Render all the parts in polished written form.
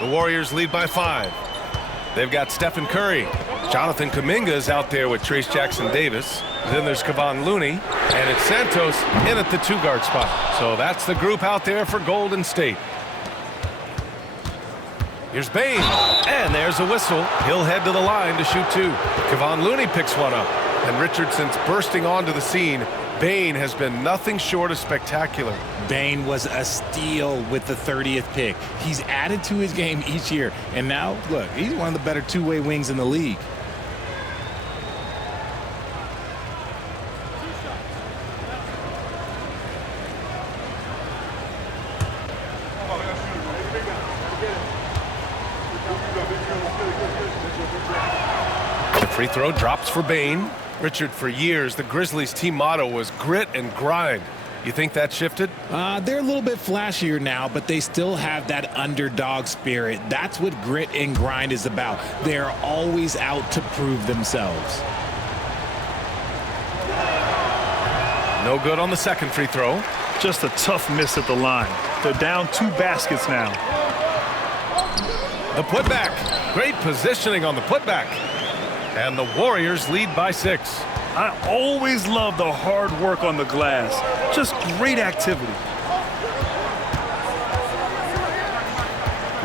The Warriors lead by 5. They've got Stephen Curry. Jonathan Kuminga's out there with Trace Jackson-Davis. Then there's Kevon Looney. And it's Santos in at the 2-guard spot. So that's the group out there for Golden State. Here's Bane. And there's a whistle. He'll head to the line to shoot 2. Kevon Looney picks one up. And Richardson's bursting onto the scene. Bane has been nothing short of spectacular. Bane was a steal with the 30th pick. He's added to his game each year. And now, look, he's one of the better two-way wings in the league. The free throw drops for Bane. Richard, for years, the Grizzlies' team motto was grit and grind. You think that shifted? They're a little bit flashier now, but they still have that underdog spirit. That's what grit and grind is about. They're always out to prove themselves. No good on the second free throw. Just a tough miss at the line. They're down 2 baskets now. The putback. Great positioning on the putback. And the Warriors lead by 6. I always love the hard work on the glass. Just great activity.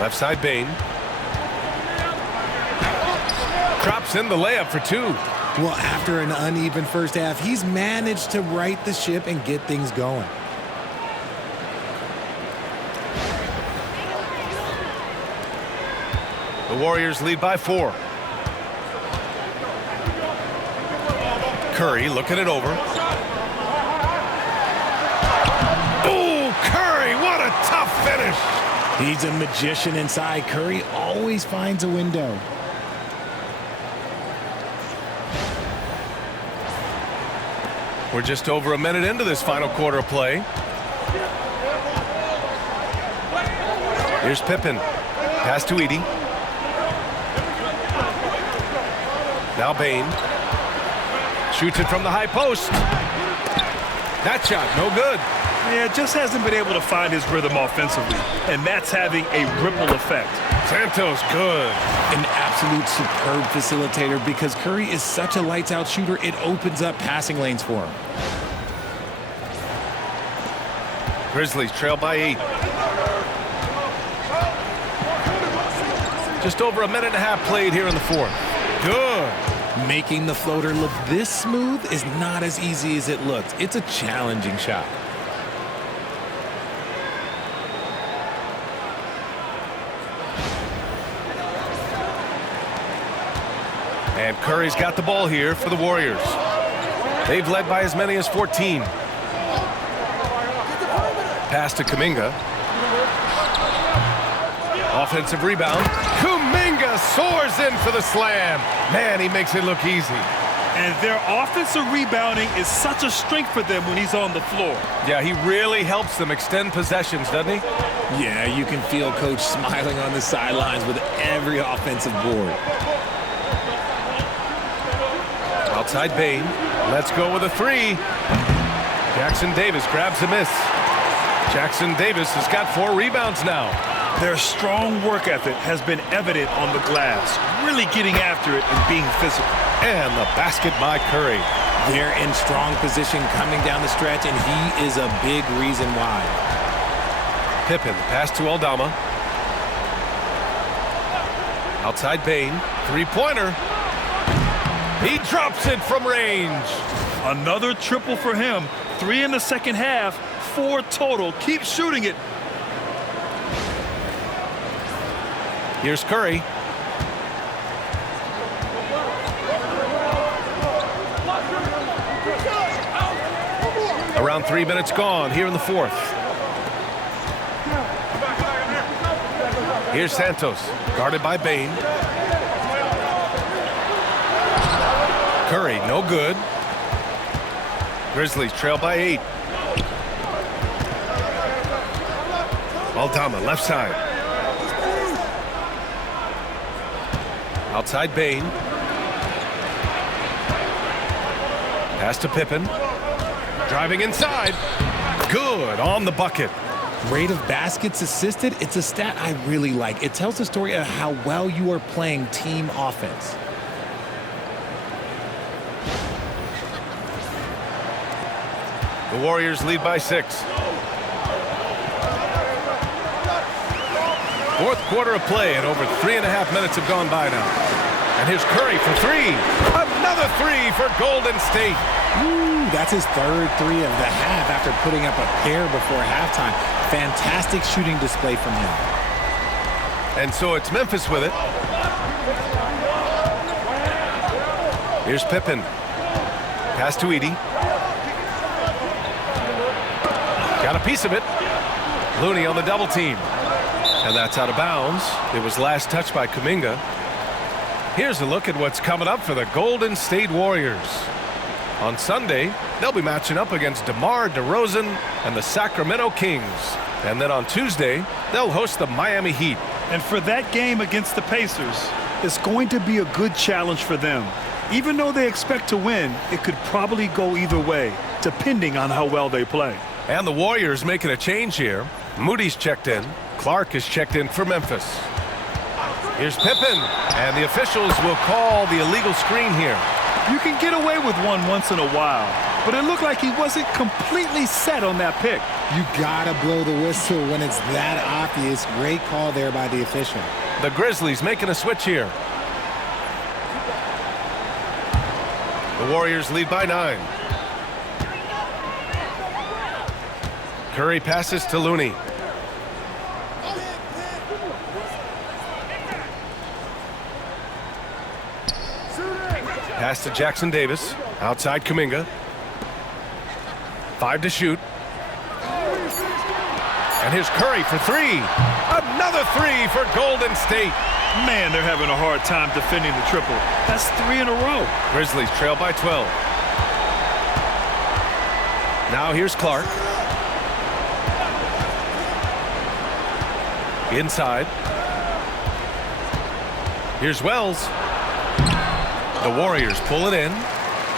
Left side Bane. Drops in the layup for 2. Well, after an uneven first half, he's managed to right the ship and get things going. The Warriors lead by 4. Curry looking it over. Oh, Curry, what a tough finish. He's a magician inside. Curry always finds a window. We're just over a minute into this final quarter of play. Here's Pippen. Pass to Edey. Now Bane. Shoots it from the high post. That shot, no good. Yeah, just hasn't been able to find his rhythm offensively, and that's having a ripple effect. Santos, good. An absolute superb facilitator because Curry is such a lights-out shooter, it opens up passing lanes for him. Grizzlies trail by 8. Just over a minute and a half played here in the 4th. Good. Making the floater look this smooth is not as easy as it looks. It's a challenging shot. And Curry's got the ball here for the Warriors. They've led by as many as 14. Pass to Kuminga. Offensive rebound. Kuminga soars in for the slam. Man, he makes it look easy. And their offensive rebounding is such a strength for them when he's on the floor. Yeah, he really helps them extend possessions, doesn't he? Yeah, you can feel Coach smiling on the sidelines with every offensive board. Outside Bane. Let's go with a 3. Jackson-Davis grabs a miss. Jackson-Davis has got 4 rebounds now. Their strong work ethic has been evident on the glass, really getting after it and being physical. And the basket by Curry. They're in strong position coming down the stretch, and he is a big reason why. Pippen, pass to Aldama. Outside Bane, 3-pointer. He drops it from range. Another triple for him. 3 in the second half, 4 total. Keep shooting it. Here's Curry. Around 3 minutes gone here in the 4th. Here's Santos, guarded by Bane. Curry, no good. Grizzlies trail by 8. Aldama, left side. Outside Bane. Pass to Pippen. Driving inside. Good on the bucket. Rate of baskets assisted, it's a stat I really like. It tells the story of how well you are playing team offense. The Warriors lead by 6. Fourth quarter of play, and over 3.5 minutes have gone by now. And here's Curry for 3. Another 3 for Golden State. Ooh, that's his third 3 of the half after putting up a pair before halftime. Fantastic shooting display from him. And so it's Memphis with it. Here's Pippen. Pass to Edey. Got a piece of it. Looney on the double team. And that's out of bounds. It was last touched by Kuminga. Here's a look at what's coming up for the Golden State Warriors. On Sunday, they'll be matching up against DeMar DeRozan and the Sacramento Kings. And then on Tuesday, they'll host the Miami Heat. And for that game against the Pacers, it's going to be a good challenge for them. Even though they expect to win, it could probably go either way, depending on how well they play. And the Warriors making a change here. Moody's checked in. Clark is checked in for Memphis. Here's Pippen, and the officials will call the illegal screen here. You can get away with one once in a while, but it looked like he wasn't completely set on that pick. You gotta blow the whistle when it's that obvious. Great call there by the official. The Grizzlies making a switch here. The Warriors lead by 9. Curry passes to Looney. Pass to Jackson Davis. Outside Kuminga. 5 to shoot. And here's Curry for 3. Another 3 for Golden State. Man, they're having a hard time defending the triple. That's 3 in a row. Grizzlies trail by 12. Now here's Clark. Inside. Here's Wells. The Warriors pull it in.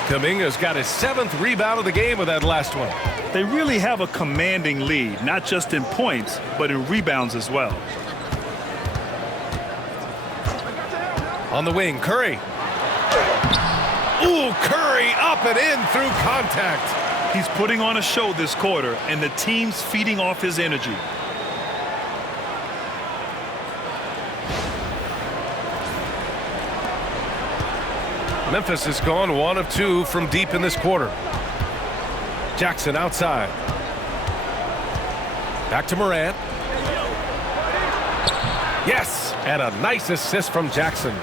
Kuminga's got his 7th rebound of the game with that last one. They really have a commanding lead, not just in points, but in rebounds as well. On the wing, Curry. Ooh, Curry up and in through contact. He's putting on a show this quarter, and the team's feeding off his energy. Memphis has gone 1 of 2 from deep in this quarter. Jackson outside. Back to Morant. Yes, and a nice assist from Jackson.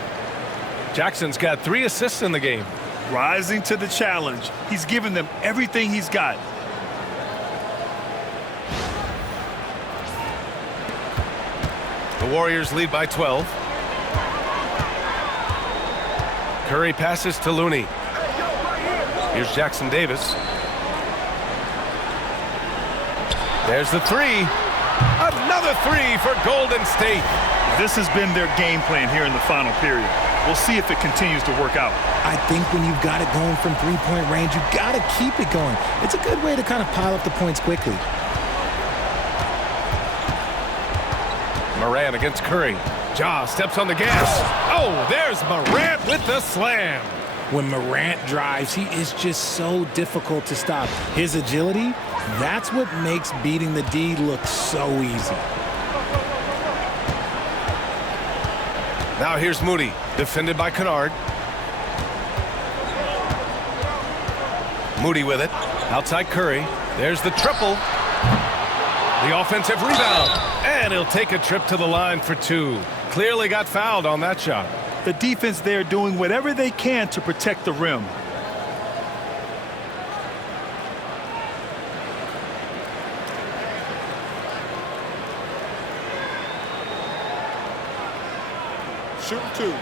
Jackson's got 3 assists in the game. Rising to the challenge. He's given them everything he's got. The Warriors lead by 12. Curry passes to Looney. Here's Jackson Davis. There's the 3. Another 3 for Golden State. This has been their game plan here in the final period. We'll see if it continues to work out. I think when you've got it going from three-point range, you've got to keep it going. It's a good way to kind of pile up the points quickly. Morant against Curry. Ja steps on the gas. Oh, there's Morant with the slam. When Morant drives, he is just so difficult to stop. His agility, that's what makes beating the D look so easy. Now here's Moody, defended by Kennard. Moody with it. Outside Curry. There's the triple. The offensive rebound. And he'll take a trip to the line for 2. Clearly got fouled on that shot. The defense there doing whatever they can to protect the rim. Shoot 2.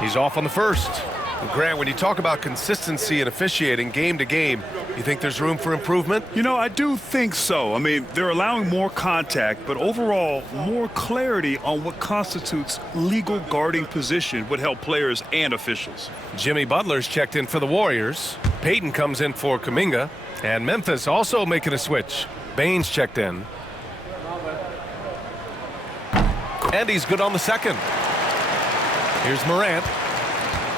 He's off on the first. Grant, when you talk about consistency and officiating game to game, you think there's room for improvement? You know, I do think so. I mean, they're allowing more contact, but overall, more clarity on what constitutes legal guarding position would help players and officials. Jimmy Butler's checked in for the Warriors. Payton comes in for Kuminga. And Memphis also making a switch. Baines checked in. And he's good on the second. Here's Morant.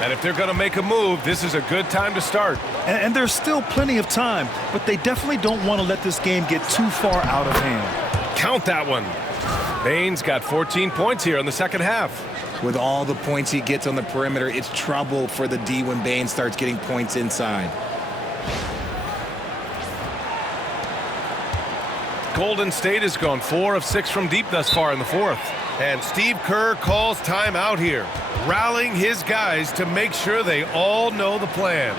And if they're going to make a move, this is a good time to start. And there's still plenty of time, but they definitely don't want to let this game get too far out of hand. Count that one. Baines got 14 points here in the second half. With all the points he gets on the perimeter, it's trouble for the D when Baines starts getting points inside. Golden State has gone 4 of 6 from deep thus far in the fourth. And Steve Kerr calls timeout here, rallying his guys to make sure they all know the plan.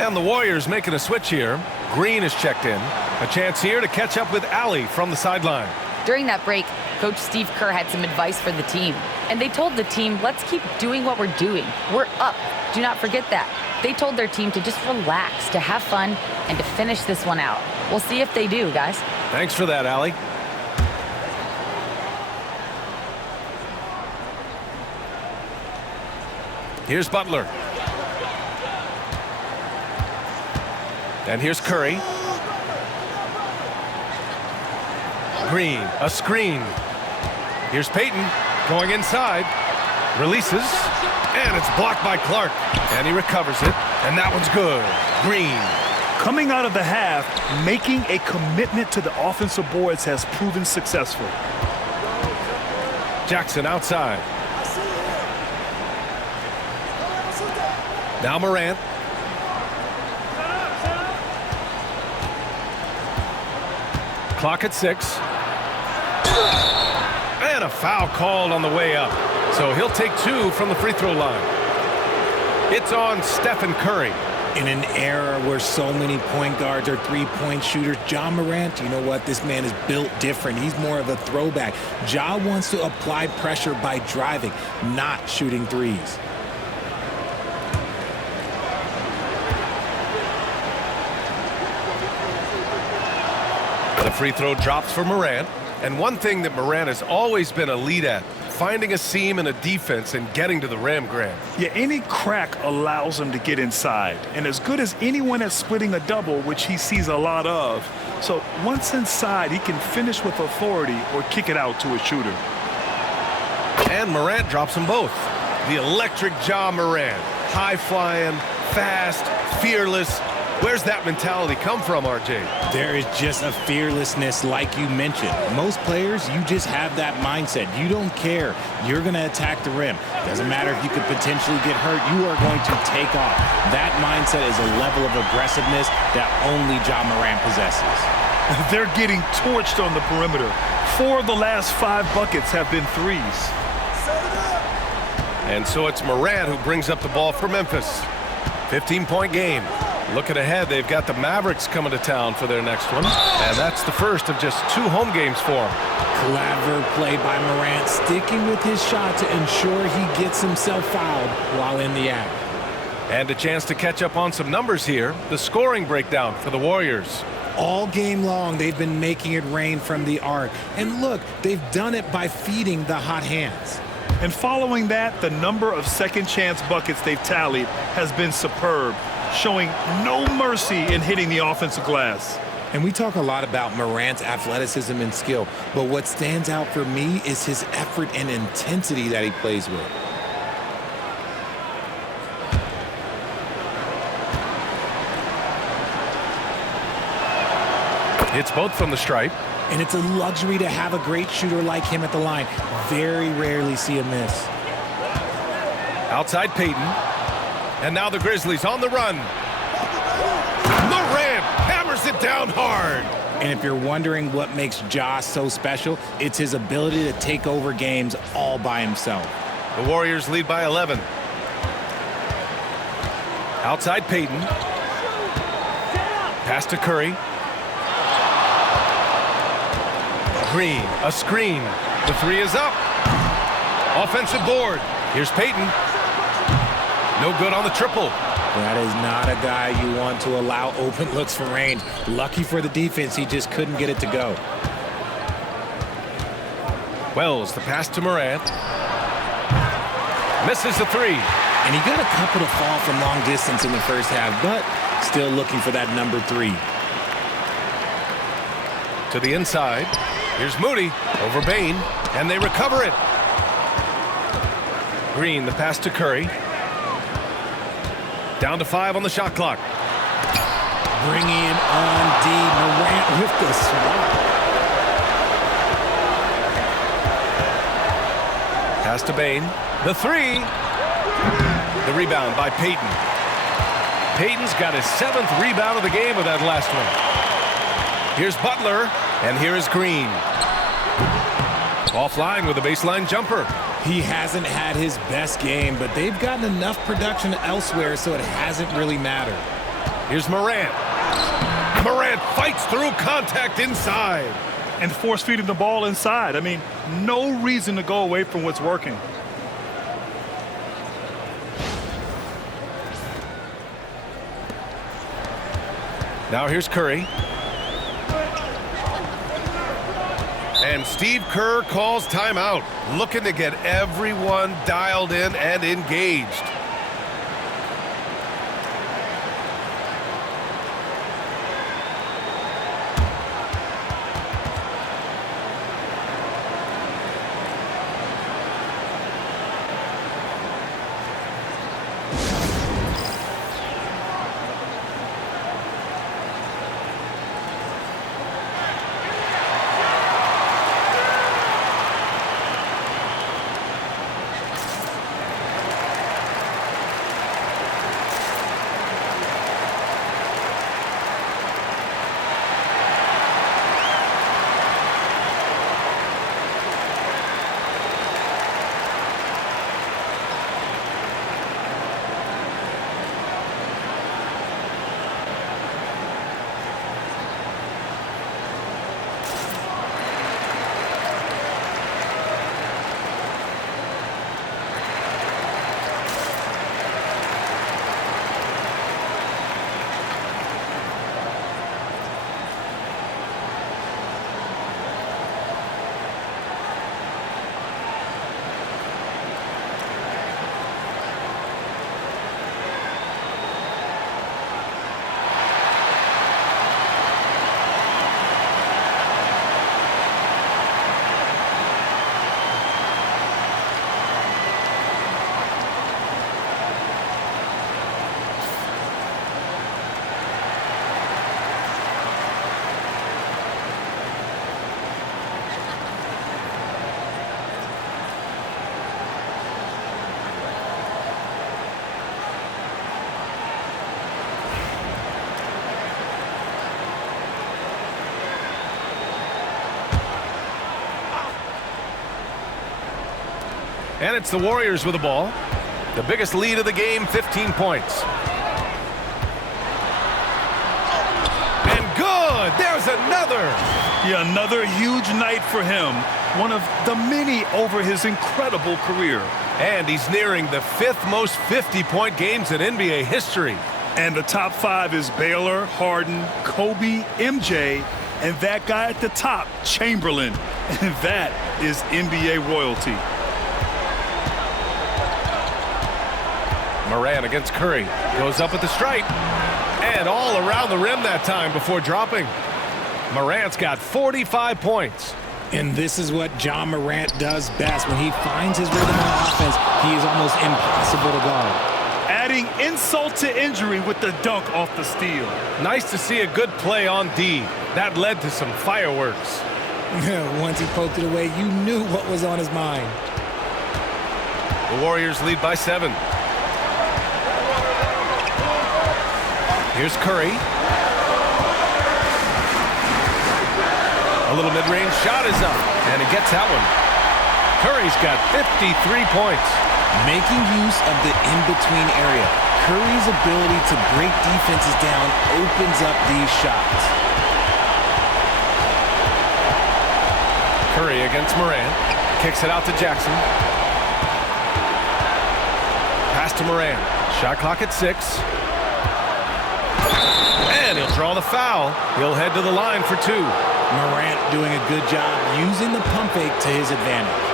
And the Warriors making a switch here. Green is checked in. A chance here to catch up with Allie from the sideline. During that break, Coach Steve Kerr had some advice for the team. And they told the team, let's keep doing what we're doing. We're up. Do not forget that. They told their team to just relax, to have fun, and to finish this one out. We'll see if they do, guys. Thanks for that, Allie. Here's Butler. And here's Curry. Green, a screen. Here's Payton going inside. Releases. And it's blocked by Clark. And he recovers it. And that one's good. Green. Coming out of the half, making a commitment to the offensive boards has proven successful. Jackson outside. Now Morant. Clock at 6. And a foul called on the way up. So he'll take 2 from the free throw line. It's on Stephen Curry. In an era where so many point guards are three-point shooters, Ja Morant, you know what? This man is built different. He's more of a throwback. Ja wants to apply pressure by driving, not shooting threes. The free throw drops for Morant. And one thing that Morant has always been elite at, finding a seam in a defense and getting to the rim, Grant. Yeah, any crack allows him to get inside. And as good as anyone at splitting a double, which he sees a lot of. So once inside, he can finish with authority or kick it out to a shooter. And Morant drops them both. The electric Ja Morant. High-flying, fast, fearless. Where's that mentality come from, RJ? There is just a fearlessness like you mentioned. Most players, you just have that mindset. You don't care. You're going to attack the rim. Doesn't matter if you could potentially get hurt. You are going to take off. That mindset is a level of aggressiveness that only Ja Morant possesses. They're getting torched on the perimeter. 4 of the last 5 buckets have been threes. And so it's Morant who brings up the ball for Memphis. 15-point game. Looking ahead, they've got the Mavericks coming to town for their next one. And that's the first of just 2 home games for them. Clever play by Morant, sticking with his shot to ensure he gets himself fouled while in the act. And a chance to catch up on some numbers here. The scoring breakdown for the Warriors. All game long, they've been making it rain from the arc. And look, they've done it by feeding the hot hands. And following that, the number of second-chance buckets they've tallied has been superb, showing no mercy in hitting the offensive glass. And we talk a lot about Morant's athleticism and skill, but what stands out for me is his effort and intensity that he plays with. Hits both from the stripe. And it's a luxury to have a great shooter like him at the line. Very rarely see a miss. Outside Payton. And now the Grizzlies on the run. Morant hammers it down hard. And if you're wondering what makes Ja so special, it's his ability to take over games all by himself. The Warriors lead by 11. Outside Payton. Pass to Curry. Green, a screen. The 3 is up. Offensive board. Here's Payton. No good on the triple. That is not a guy you want to allow open looks from range. Lucky for the defense, he just couldn't get it to go. Wells, the pass to Morant. Misses the 3. And he got a couple to fall from long distance in the first half, but still looking for that number 3. To the inside. Here's Moody over Bain, and they recover it. Green, the pass to Curry. Down to 5 on the shot clock. Bringing it on D. Morant with the swat. Pass to Bain. The 3. The rebound by Payton. Payton's got his 7th rebound of the game with that last one. Here's Butler, and here is Green. Offline with a baseline jumper. He hasn't had his best game, but they've gotten enough production elsewhere, so it hasn't really mattered. Here's Morant. Morant fights through contact inside. And force-feeding the ball inside. I mean, no reason to go away from what's working. Now here's Curry. And Steve Kerr calls timeout, looking to get everyone dialed in and engaged. And it's the Warriors with the ball. The biggest lead of the game, 15 points. scores another. Yeah, another huge night for him. One of the many over his incredible career. And he's nearing the 5th most 50-point games in NBA history. And the top 5 is Baylor, Harden, Kobe, MJ, and that guy at the top, Chamberlain. And that is NBA royalty. Morant against Curry. Goes up at the stripe. And all around the rim that time before dropping. Morant's got 45 points. And this is what John Morant does best. When he finds his rhythm on offense, he is almost impossible to guard. Adding insult to injury with the dunk off the steal. Nice to see a good play on D. That led to some fireworks. Once he poked it away, you knew what was on his mind. The Warriors lead by 7. Here's Curry. A little mid-range shot is up, and he gets that one. Curry's got 53 points. Making use of the in-between area. Curry's ability to break defenses down opens up these shots. Curry against Morant. Kicks it out to Jackson. Pass to Morant. Shot clock at 6. And he'll draw the foul. He'll head to the line for 2. Morant doing a good job using the pump fake to his advantage.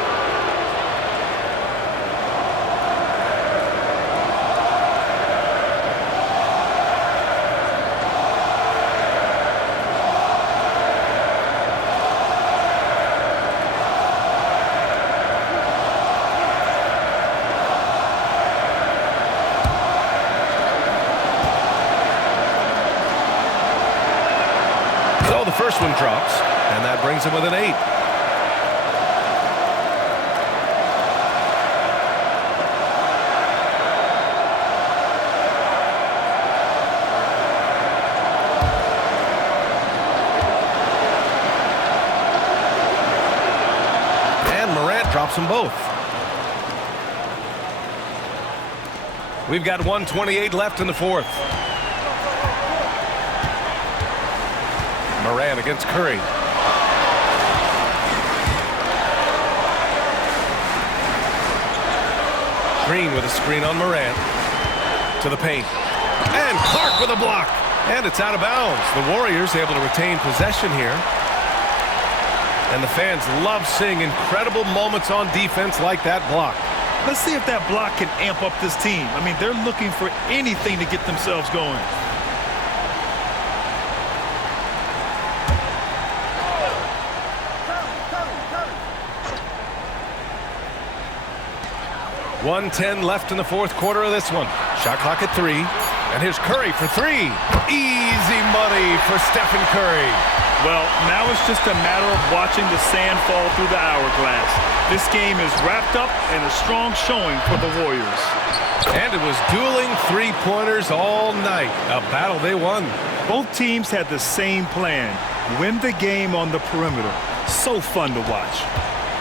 So the first one drops, and that brings him with an 8. And Morant drops them both. We've got 1:28 left in the 4th. Morant against Curry. Green with a screen on Morant. To the paint. And Clark with a block. And it's out of bounds. The Warriors able to retain possession here. And the fans love seeing incredible moments on defense like that block. Let's see if that block can amp up this team. I mean, they're looking for anything to get themselves going. .110 left in the 4th quarter of this one. Shot clock at 3. And here's Curry for 3. Easy money for Stephen Curry. Well, now it's just a matter of watching the sand fall through the hourglass. This game is wrapped up in a strong showing for the Warriors. And it was dueling three-pointers all night. A battle they won. Both teams had the same plan. Win the game on the perimeter. So fun to watch.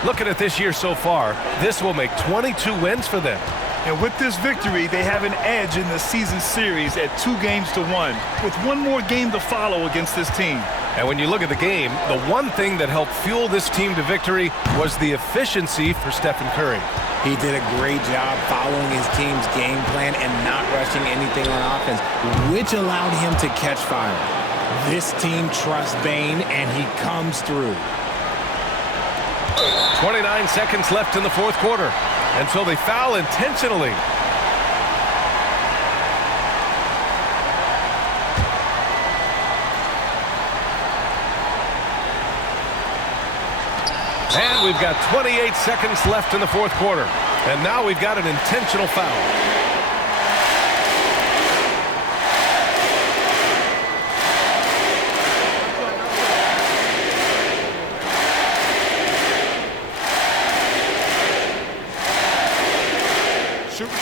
Looking at this year so far, this will make 22 wins for them. And with this victory, they have an edge in the season series at 2-1, with one more game to follow against this team. And when you look at the game, the one thing that helped fuel this team to victory was the efficiency for Stephen Curry. He did a great job following his team's game plan and not rushing anything on offense, which allowed him to catch fire. This team trusts Bane, and he comes through. 29 seconds left in the 4th quarter. And so they foul intentionally. And we've got 28 seconds left in the 4th quarter. And now we've got an intentional foul. Shoot 2.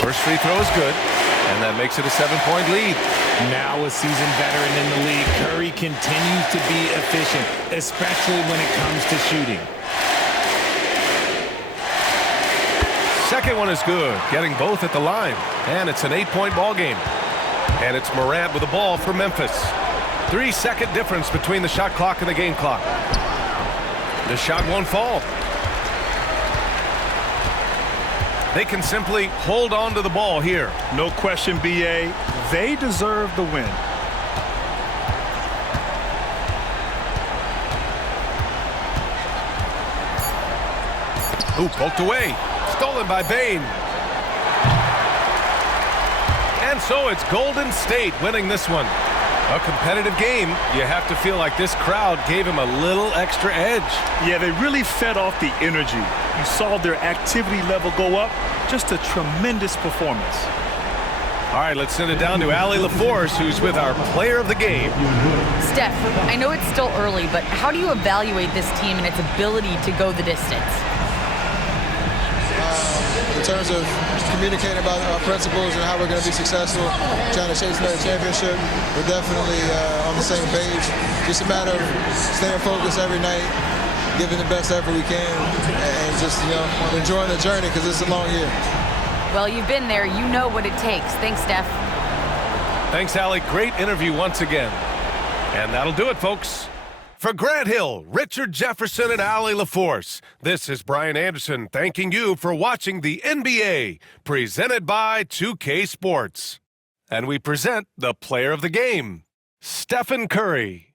First free throw is good, and that makes it a 7-point lead. Now a seasoned veteran in the league, Curry continues to be efficient, especially when it comes to shooting. second one is good, getting both at the line. And it's an 8-point ball game. And it's Morant with the ball for Memphis. 3-second difference between the shot clock and the game clock. The shot won't fall. They can simply hold on to the ball here. No question, B.A. They deserve the win. Ooh, poked away. Stolen by Bain. And so it's Golden State winning this one. A competitive game. You have to feel like this crowd gave him a little extra edge. Yeah, they really fed off the energy. You saw their activity level go up. Just a tremendous performance. All right, let's send it down to Allie LaForce, who's with our player of the game. Steph, I know it's still early, but how do you evaluate this team and its ability to go the distance? In terms of communicating about our principles and how we're going to be successful, trying to chase another championship, we're definitely on the same page. Just a matter of staying focused every night, giving the best effort we can, and just, enjoying the journey because it's a long year. Well, you've been there. You know what it takes. Thanks, Steph. Thanks, Allie. Great interview once again. And that'll do it, folks. For Grant Hill, Richard Jefferson, and Allie LaForce, this is Brian Anderson thanking you for watching the NBA, presented by 2K Sports. And we present the player of the game, Stephen Curry.